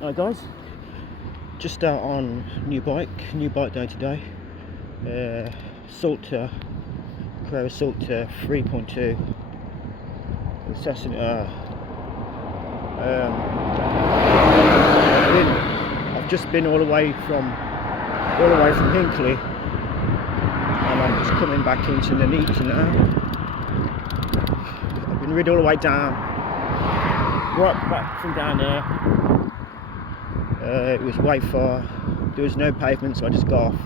Hi guys, just out on new bike day today. Sulcata, Carrera Sulcata 3.2. I've just been all the way from Hinkley, and I'm just coming back into Nuneaton now. I've been rid all the way down, right back from down there. It was way far. There was no pavement, so I just got off.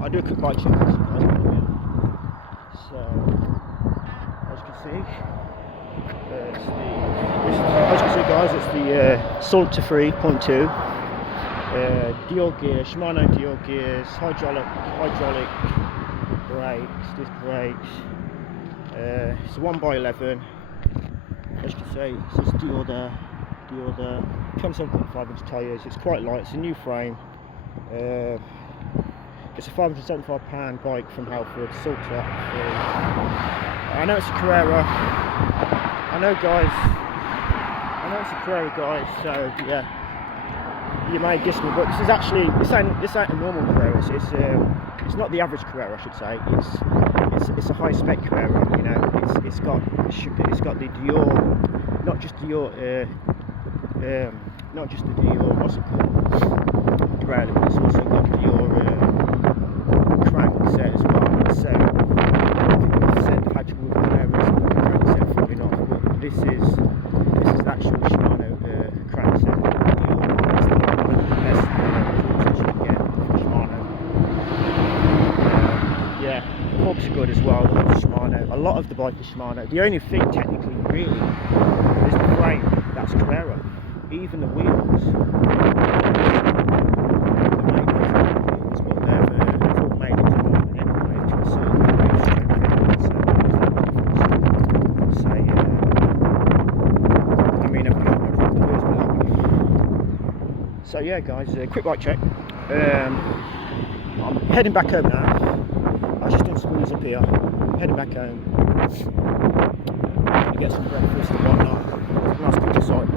I'll do a quick bike check, guys. So, as you can see, it's the Sulcata 3.2. Deore gear, Shimano Deore gears, hydraulic brakes, disc brakes. It's a 1x11. As you can see, it's just Deore there. 27.5 inch tyres. It's quite light. It's a new frame. It's a £575 bike from Halford, Sulcata. I know it's a Carrera. I know it's a Carrera, guys. So yeah, you may diss me, but this ain't a normal Carrera. It's not the average Carrera, I should say. It's a high spec Carrera. You know, it's got the Deore, not just the Deore, what's it called, derailleur, but it's also got the Deore crank set as well. So people have said they've had to move the Carreras and the crank set falling off, but this is the actual Shimano crank set. It's one of the best tools you can get from Shimano. Yeah, the hubs are good as well. The hubs are Shimano. A lot of the bike is Shimano. The only thing technically really is the frame. That's Carrera. Even the wheels. They're all made in Japan anyway, to a certain degree of strength anyway, so there's that difference. So I mean, I've got the wheels for that. So yeah, guys, quick bike check. I'm heading back home now. I was just doing some wheels up here. I'm heading back home. Gonna get some breakfast and whatnot. Nice countryside.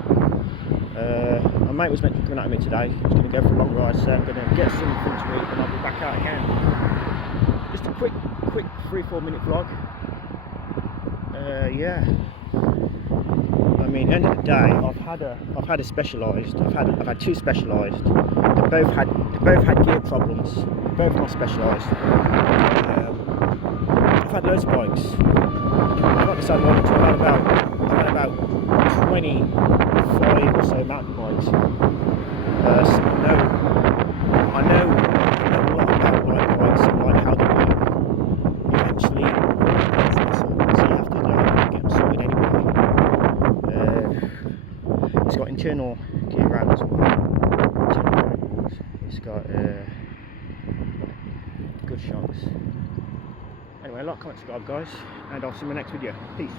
My mate was meant to be coming out with me today. He's going to go for a long ride, so I'm going to get something to eat and I'll be back out again. Just a quick 3-4 minute vlog. Yeah. I mean, end of the day, I've had a specialised. I've had two specialised. They both had gear problems. They're both not specialised. I've had loads of bikes. I've not decided what to. I've had about 25 or so mountain bikes. So I know a lot about light bikes and like how they work. Eventually, so you have to know how to get them sorted anyway. It's got internal gear round as well. It's got good shocks. Anyway, like, comment, subscribe, guys, and I'll see you in my next video. Peace.